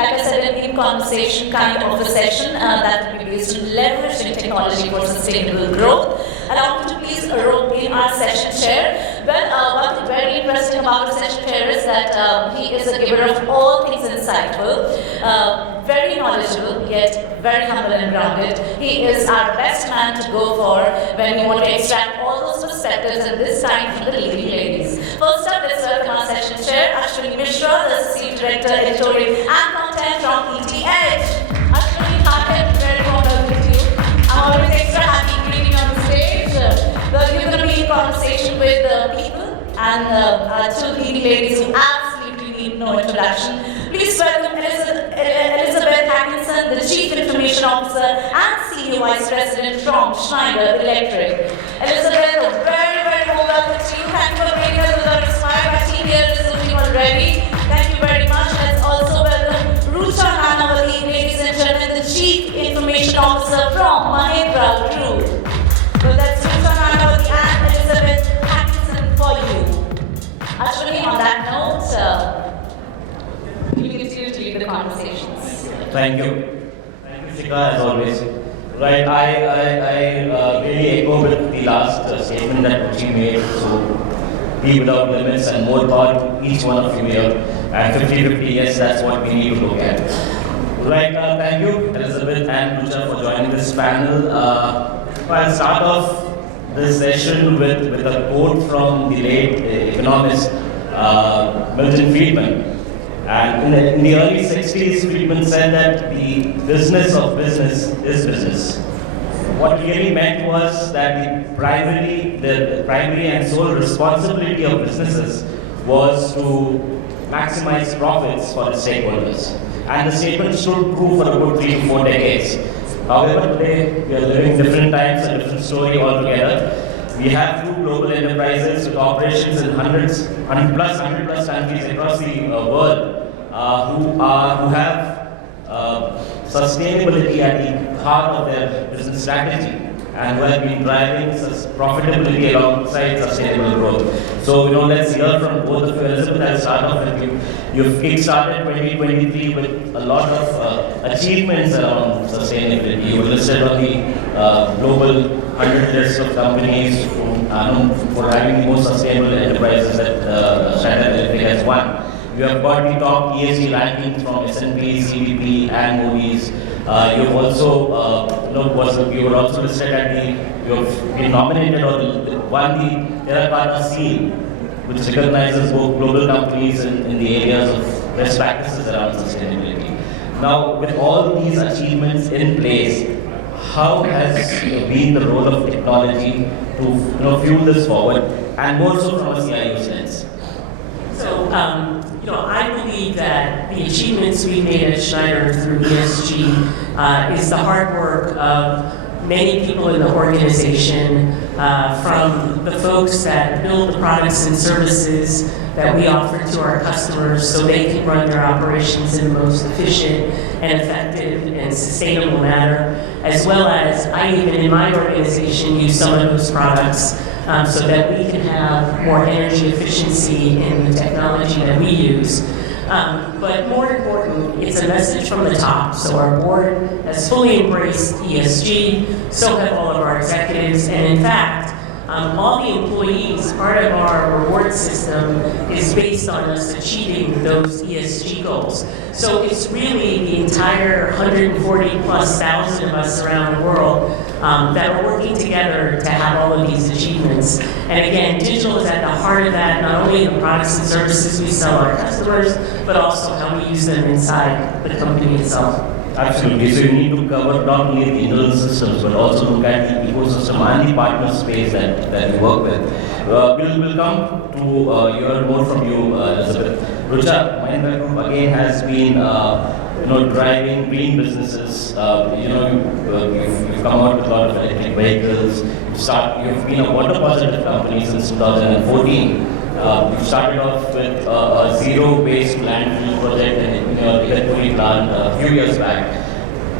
like I said, an in-conversation kind of a session that will be based on leveraging technology for sustainable growth. Allow me to please rope in our session chair. Well, what's very interesting about the session chair is that he is a giver of all things insightful, very knowledgeable, yet very humble and grounded. He is our best man to go for when we want to extract all those perspectives, and this time from the leading ladies. First up, let's welcome our session chair, Ashwani Mishra, the Associate Director, Editorial and Content from ETH. Ashwani, Hackenson, very warm welcome to you. I'm always extra happy greeting you on the stage. Well, you're going to be in conversation with people and two leading ladies who absolutely need no introduction. Please welcome Elizabeth Hackenson, the Chief Information Officer and Senior Vice President from Schneider Electric. Elizabeth, a very, very warm welcome to you. Thank you for being here with our Inspired by Team here is looking already. Thank you very much. Let's also welcome Rucha Nanavati, ladies and gentlemen, the Chief Information Officer from Mahindra Group. So that's Rucha Nanavati and Elizabeth Hackenson for you. Ashwani, on that note, we continue to lead the conversations. Thank you. Thank you, Shika, as always. Right, I really echo with the last statement that Ruchi made. So, be without limits and more power to each one of you here. And 50-50, yes, that's what we need to look at. Right, thank you, Elizabeth and Rucha, for joining this panel. I'll start off this session with a quote from the late economist Milton Friedman. And in the early 60s, Friedman said that the business of business is business. What he really meant was that the primary and sole responsibility of businesses was to maximize profits for its stakeholders. And the statement stood true for a good 3 to 4 decades. However, today we are living different times, a different story altogether. We have two global enterprises with operations in 100 plus countries across the world who have sustainability at the heart of their business strategy and who have been driving profitability alongside sustainable growth. So, let's hear from both of you. Elizabeth, I'll start off with you. You've kick-started 2023 with a lot of achievements around sustainability. You were listed on the global 100 list of companies for having the most sustainable enterprises that Schneider Electric has won. You have got the top ESG rankings from S&P, CDP, and Moody's. You've also, you were also listed you've been nominated or won the Terracotta Seal, which recognizes both global companies in the areas of best practices around sustainability. Now, with all these achievements in place, how has been the role of technology to fuel this forward, and more so from a CIO's lens? So, I believe that the achievements we've made at Schneider through ESG is the hard work of many people in the organization, from the folks that build the products and services that we offer to our customers so they can run their operations in the most efficient and effective and sustainable manner, as well as I even in my organization use some of those products so that we can have more energy efficiency in the technology that we use. But more important, it's a message from the top. So our board has fully embraced ESG, so have all of our executives, and in fact, all the employees, part of our reward system is based on us achieving those ESG goals. So it's really the entire 140,000+ of us around the world that are working together to have all of these achievements. And again, digital is at the heart of that, not only in the products and services we sell our customers, but also how we use them inside the company itself. Absolutely. So you need to cover not only the internal systems, but also look at the ecosystem and the partner space that you work with. We'll come to hear more from you, Elizabeth. Rucha, Mahindra Group again has been driving green businesses. You've come out with a lot of electric vehicles. You've been a water positive company since 2014. You started off with a zero-waste landfill project in your Editorial plant a few years back.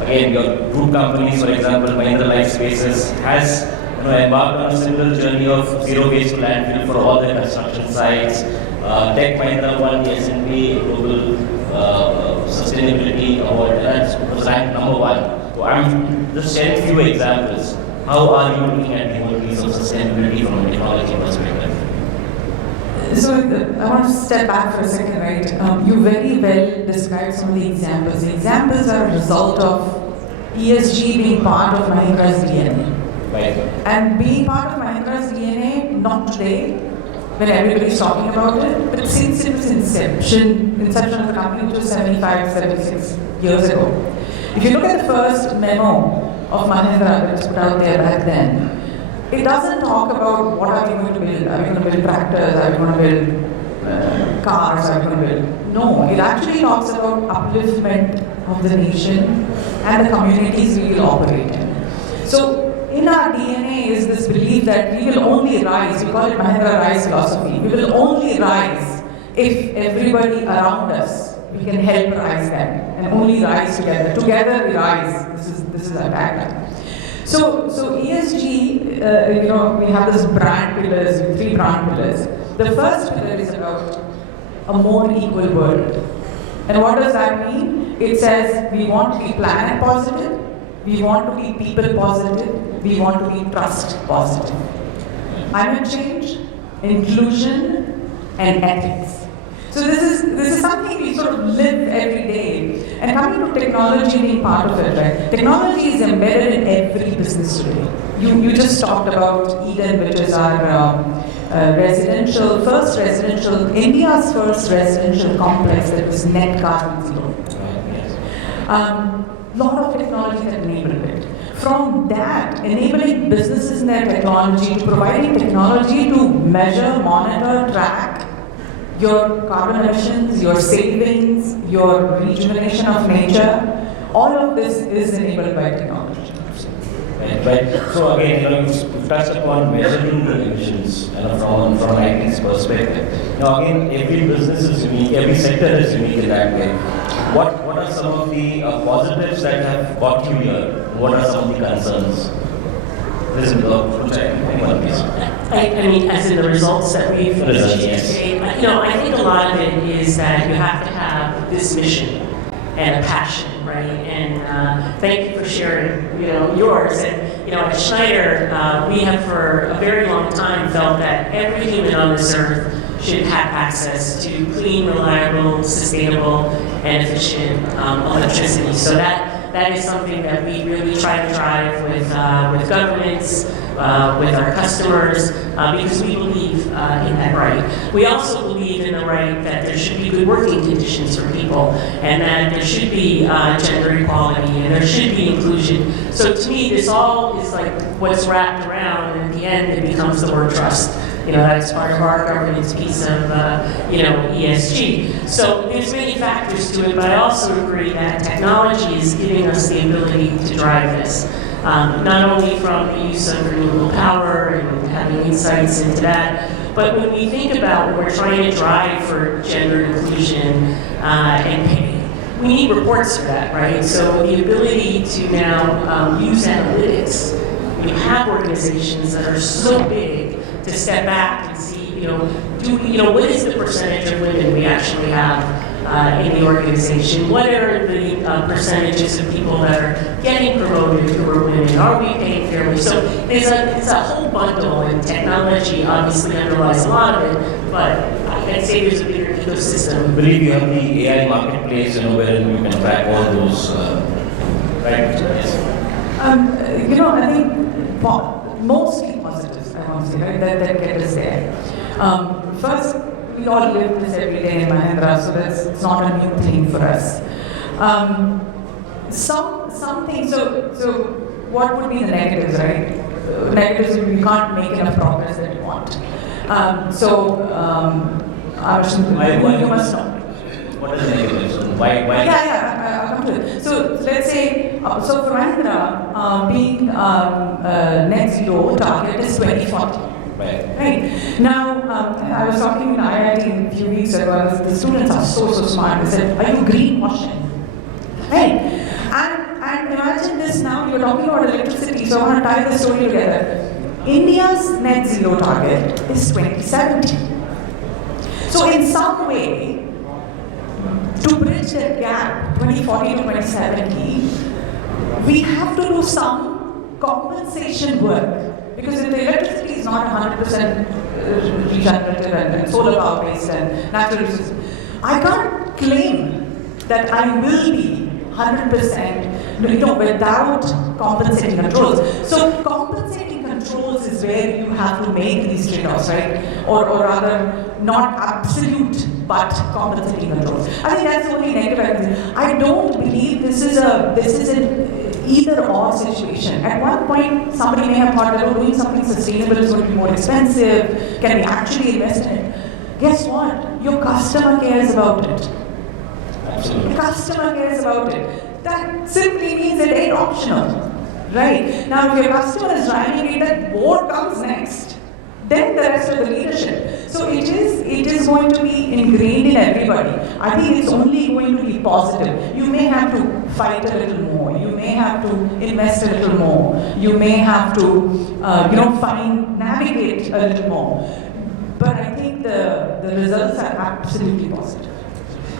Again, your group companies, for example, Mahindra Life Spaces, has embarked on a similar journey of zero-waste landfill for all their construction sites. Tech Mahindra won the S&P Global sustainability award, and that was ranked #1. So I'm just sharing a few examples. How are you looking at the whole piece of sustainability from a technology perspective? So I want to step back for a second, right? You very well described some of the examples. The examples are a result of ESG being part of Mahindra's DNA. Right. And being part of Mahindra's DNA, not today, when everybody's talking about it, but since it was inception of the company, which was 75, 76 years ago. If you look at the first memo of Mahindra that was put out there back then, it doesn't talk about what are we going to build. Are we going to build tractors? Are we going to build cars? Are we going to build? No, it actually talks about upliftment of the nation and the communities we will operate in. So in our DNA is this belief that we will only rise, we call it Mahindra Rise philosophy, we will only rise if everybody around us, we can help rise them and only rise together. Together we rise, this is our tagline. So ESG, we have this brand pillars, 3 brand pillars. The first pillar is about a more equal world. And what does that mean? It says we want to be planet positive, we want to be people positive, we want to be trust positive. Climate change, inclusion, and ethics. So this is something we sort of live every day. And coming to technology being part of it, right? Technology is embedded in every business today. You just talked about Eden, which is our India's first residential complex that was net carbon zero. Lot of technology that enabled it. From that, enabling businesses in their technology to providing technology to measure, monitor, track your carbon emissions, your savings, your rejuvenation of nature, all of this is enabled by technology. Right. So again, you've touched upon measuring the emissions from an IT's perspective. Now again, every business is unique, every sector is unique in that way. What are some of the positives that have got you here? What are some of the concerns? This is anyone please. I mean, as in the results that we've achieved today, I think a lot of it is that you have to have this mission and a passion, right? And thank you for sharing, yours. And at Schneider, we have for a very long time felt that every human on this earth should have access to clean, reliable, sustainable, and efficient electricity. So that is something that we really try to drive with governments, with our customers, because we believe in that right. We also believe in the right that there should be good working conditions for people, and that there should be gender equality, and there should be inclusion. So to me, this all is like what's wrapped around, and at the end, it becomes the word trust. That's part of our governance piece of, ESG. So there's many factors to it, but I also agree that technology is giving us the ability to drive this. Not only from the use of renewable power and having insights into that, but when we think about what we're trying to drive for gender inclusion and pay, we need reports for that, right? So the ability to now use analytics, we have organizations that are so big to step back and see, what is the percentage of women we actually have in the organization? What are the percentages of people that are getting promoted who are women? Are we paying fairly? So it's a whole bundle, and technology obviously underlies a lot of it, but I'd say there's a bigger ecosystem. I believe you have the AI marketplace, wherein you can track all those, right? Yes. I think mostly positives, I want to say, right, that get us there. First, we all live this every day in Mahindra, so it's not a new thing for us. Something, so what would be the negatives, right? Negatives would be we can't make enough progress that we want. You must know. What is negative? Why? Yeah, I'll come to it. So let's say, so for Mahindra, being net zero target is 2040. Right. Now, I was talking in IIT a few weeks ago, the students are so smart. They said, are you greenwashing? Right. And imagine this now, you're talking about electricity, so I want to tie the story together. India's net zero target is 2070. So in some way, to bridge bridge that gap, 2040 to 2070, we have to do some compensation work. Because if the electricity is not 100% regenerative and solar power based and natural resources, I can't claim that I will be 100% without compensating controls. So compensating controls is where you have to make these trade-offs, right? Or rather, not absolute, but compensating controls. I think that's the only negative. I don't believe this is an either-or situation. At one point, somebody may have thought that doing something sustainable is going to be more expensive. Can we actually invest in it? Guess what? Your customer cares about it. Absolutely. The customer cares about it. That simply means it ain't optional. Right? Now, if your customer is driving it, that board comes next. Then the rest of the leadership. So it is going to be ingrained in everybody. I think it's only going to be positive. You may have to fight a little more. You may have to invest a little more. You may have to, navigate a little more. But I think the results are absolutely positive.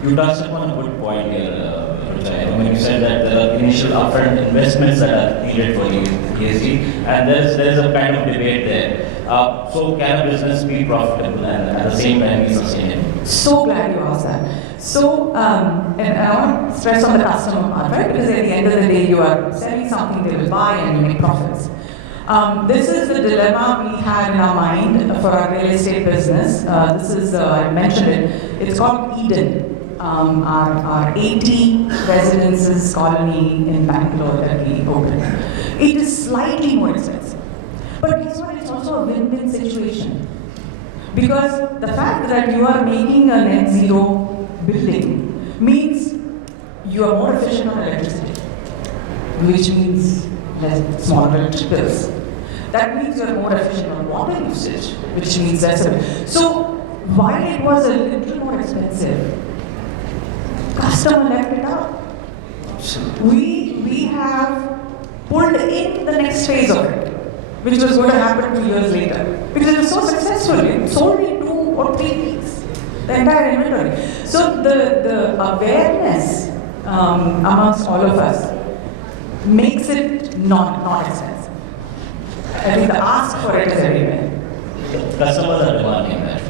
You touched upon a good point here, Rucha. When you said that there are initial upfront investments that are needed for ESG, and there's a kind of debate there. So can a business be profitable and at the same time be sustainable? So glad you asked that. So, and I want to stress on the customer part, right? Because at the end of the day, you are selling something they will buy and you make profits. This is the dilemma we had in our mind for our real estate business. This is, I mentioned it, it's called Eden. Our 80 residences colony in Bangalore that we opened. It is slightly more expensive. But guess what? It's also a win-win situation. Because the fact that you are making a net zero building means you are more efficient on electricity, which means less smaller bills. That means you are more efficient on water usage, which means less. So while it was a little more expensive, customer left it out. We have pulled in the next phase of it, which was going to happen 2 years later. Because it was so successful, it sold in 2 or 3 weeks, the entire inventory. So the awareness amongst all of us makes it not expensive. I think the ask for it is everywhere. Customers are demanding that.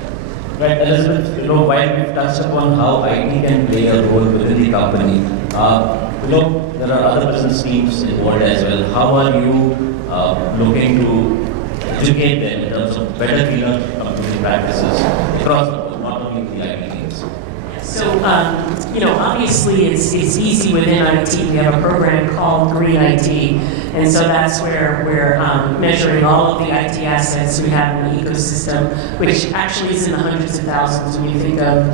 Right, Elizabeth, while we've touched upon how IT can play a role within the company, there are other business teams involved as well. How are you looking to educate them in terms of better cleaner computing practices across the board, not only the IT teams? So, obviously it's easy within IT. We have a program called Green IT, and so that's where we're measuring all of the IT assets we have in the ecosystem, which actually is in the hundreds of thousands when you think of,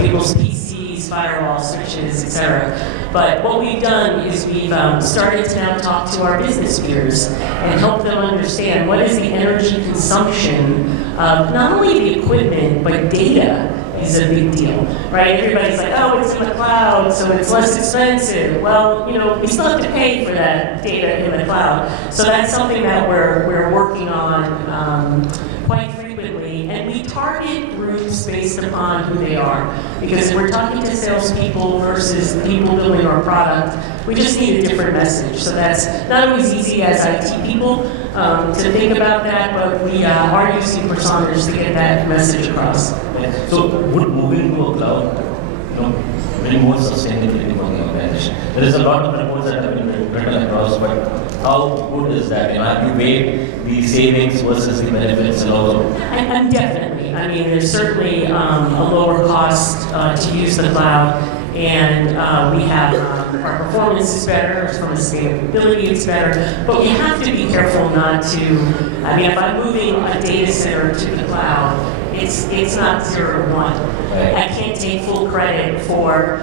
people's PCs, firewalls, switches, etc. But what we've done is we've started to now talk to our business peers and help them understand what is the energy consumption of not only the equipment, but data is a big deal, right? Everybody's like, oh, it's in the cloud, so it's less expensive. Well, we still have to pay for that data in the cloud. So that's something that we're working on quite frequently. And we target groups based upon who they are. Because we're talking to salespeople versus the people building our product, we just need a different message. So that's not always easy as IT people to think about that, but we are using personas to get that message across. So would moving to a cloud, bring more sustainability for the organization? There is a lot of reports that have been written across, but how good is that? Have you weighed the savings versus the benefits and all of that? And definitely. I mean, there's certainly a lower cost to use the cloud, and we have our performance is better, from a scalability it's better, but we have to be careful not to, if I'm moving a data center to the cloud, it's not 0 to 1. Right. I can't take full credit for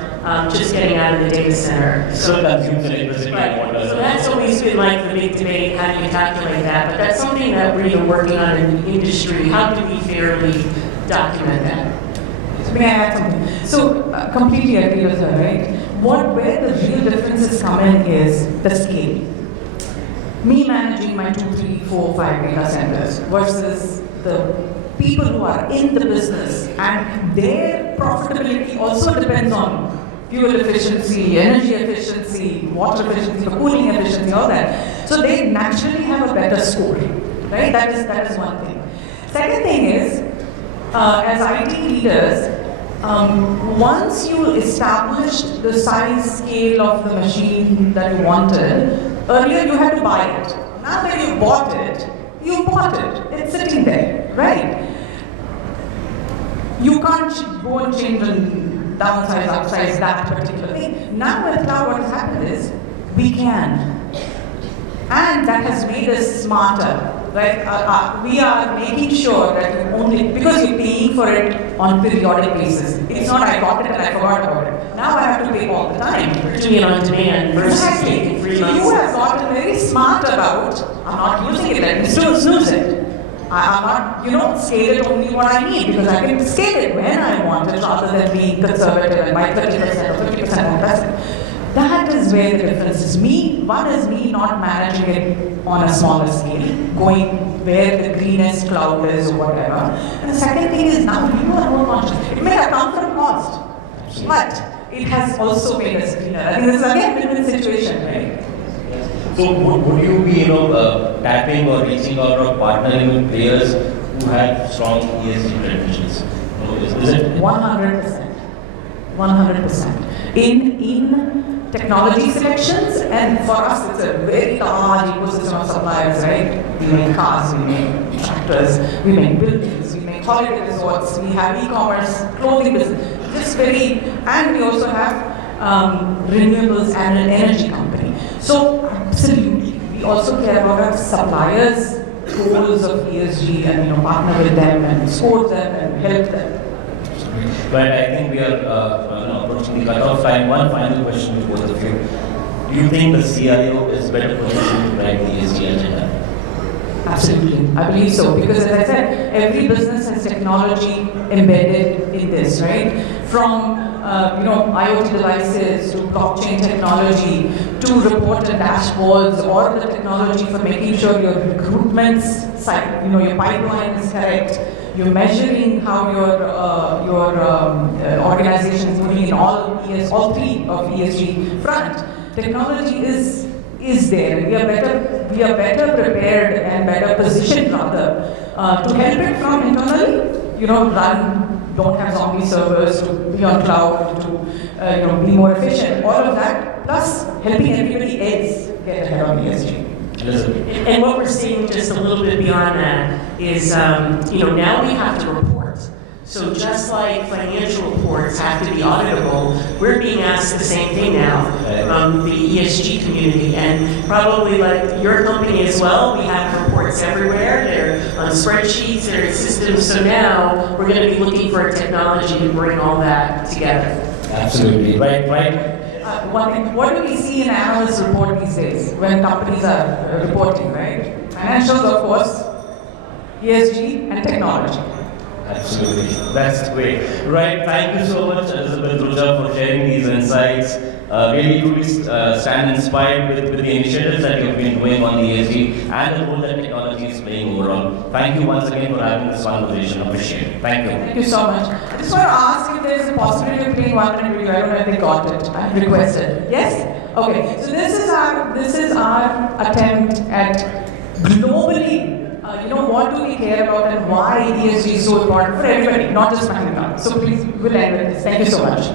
just getting out of the data center. So consumes electricity and water. So that's always been like the big debate, how do you calculate that? But that's something that we're even working on in the industry. How do we fairly document that? May I add something? So, completely agree with her, right? Where the real differences come in is the scale. Me managing my 2, 3, 4, 5 data centers versus the people who are in the business, and their profitability also depends on fuel efficiency, energy efficiency, water efficiency, cooling efficiency, all that. So they naturally have a better score, right? That is one thing. Second thing is, as IT leaders, once you established the size scale of the machine that you wanted, earlier you had to buy it. Now that you bought it, it's sitting there, right? You can't go and change and downsize, upsize that particular thing. Now with cloud, what has happened is, we can. And that has made us smarter, right? We are making sure that you only, because you're paying for it on periodic basis. It's not I got it and I forgot about it. Now I have to pay all the time. You're doing it on demand versus taking 3 months. You have gotten very smart about, I'm not using it, let me still snooze it. I'm not, scale it only what I need, because I can scale it when I want it rather than being conservative and buy 30% or 50% more. That is where the difference is. One is me not managing it on a smaller scale, going where the greenest cloud is or whatever. And the second thing is now you are more conscious. It may have come from cost, but it has also made us greener. I think this is again a win-win situation, right? So would you be, tapping or reaching out or partnering with players who have strong ESG credentials? Is it 100%. 100%. In technology selections, and for us it's a very large ecosystem of suppliers, right? We make cars, we make tractors, we make buildings, we make holiday resorts, we have e-commerce, clothing business, and we also have renewables and an energy company. So absolutely, we also care about our suppliers' goals of ESG and partner with them and score them and help them. But I think we are approaching the cutoff time. One final question to both of you. Do you think the CIO is better positioned to drive the ESG agenda? Absolutely, I believe so. Because as I said, every business has technology embedded in this, right? From IoT devices to blockchain technology to reporter dashboards, or the technology for making sure your recruitment site, your pipeline is correct. You're measuring how your organization is moving in all three of ESG front. Technology is there. We are better prepared and better positioned rather to help it from internally. Don't have zombie servers, to be on cloud, to be more efficient. All of that, plus helping everybody else get ahead on ESG. And what we're seeing just a little bit beyond that is, now we have to report. So just like financial reports have to be auditable, we're being asked the same thing now from the ESG community. And probably like your company as well, we have reports everywhere. They're on spreadsheets, they're in systems. So now we're going to be looking for a technology to bring all that together. Absolutely. Right. One thing, what do we see in analyst report these days when companies are reporting, right? Financials, of course, ESG, and technology. Absolutely. That's great. Right. Thank you so much, Elizabeth, Rucha, for sharing these insights. Really, truly stand inspired with the initiatives that you've been doing on the ESG and the role that technology is playing overall. Thank you once again for having this conversation. Appreciate it. Thank you. Thank you so much. I just want to ask if there is a possibility of playing 1 minute video. I don't know if they got it. I requested. Yes? Okay. So this is our attempt at globally. What do we care about and why ESG is so important for everybody, not just Mahindra. So please, we'll end with this. Thank you so much.